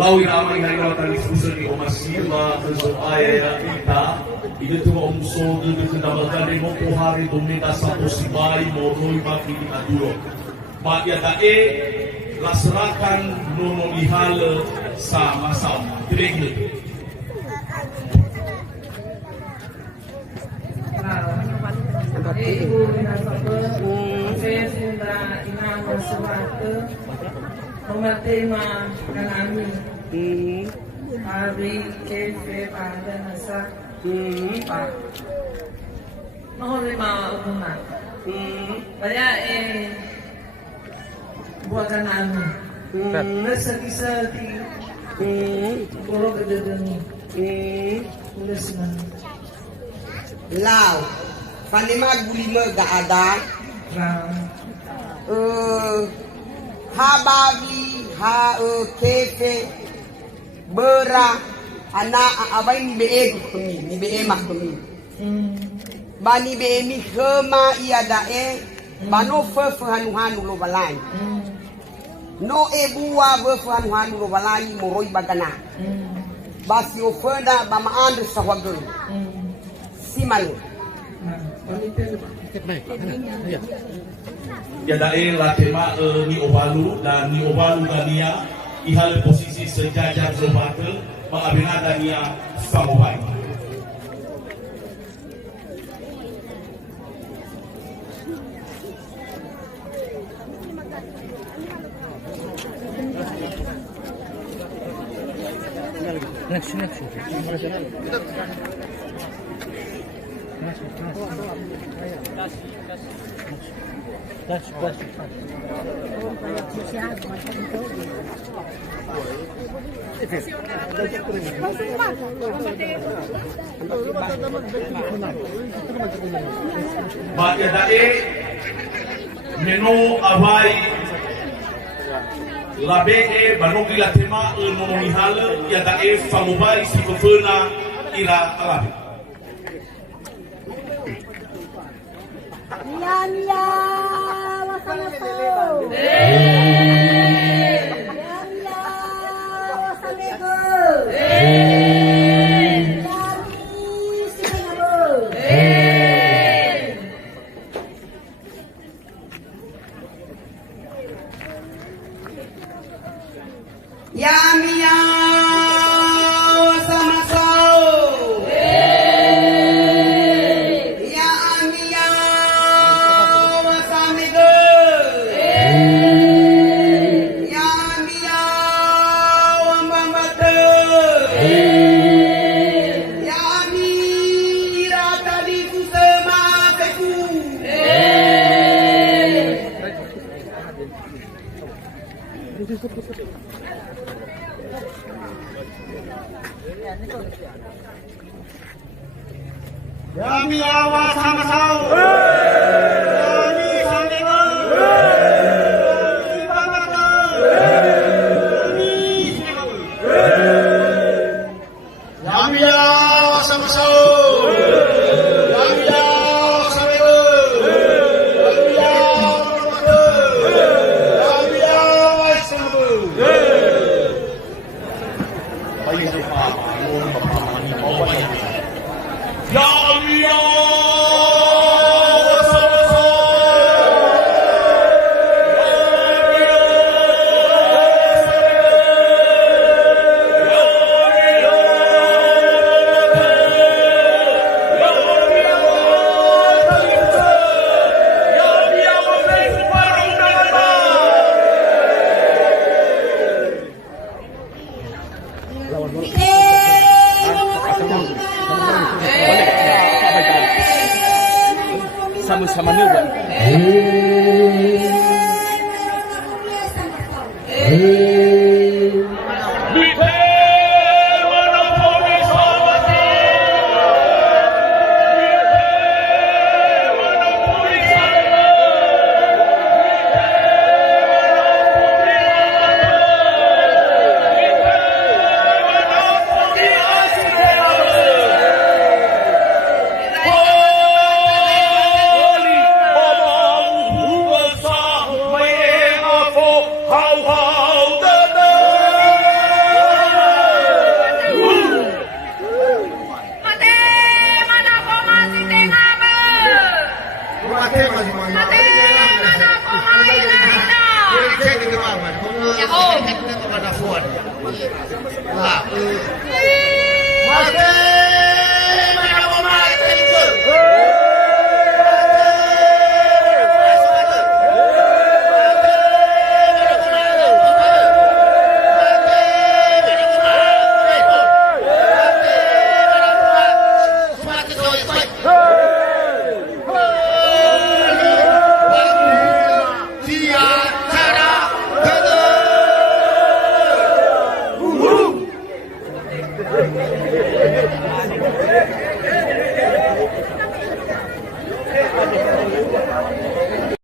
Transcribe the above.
Lawi ramai hari tadi susah di Omasila ayah kita itu tu omso itu kenapa dari mau hari tu minta satu sibai mau bagi kita dulu. Mak ya dae lasrakan nono Nihalo Famasao. Terima. Ibu saya sudah ingat sesuatu menerima kami hari kefe pada masa pak menerima hubungan banyak buatan kami bersedih-sedih kalau kededeni udah senang lau panima gulima gak ada hababi kefe bera anak abai ni be mah kami bani be mi khema ia dae bano fe hanu lo balai no ebua be hanu lo balai moroi bagana basi ofenda bama andre sahwagel simalu ya dae latema ni obalu dan ni obalu dania ihal posisi sejajar zobatel mengabina dania famobai. Baca dae meno awai labe banogi latema no Nihalo ya dae famobai sikofena ila alabi. Nias Famasao. Nias Famasao. Baik itu Pak Mangun, Bapak Mani, bawa yang ini. Ya Allah. Sama-sama nubah.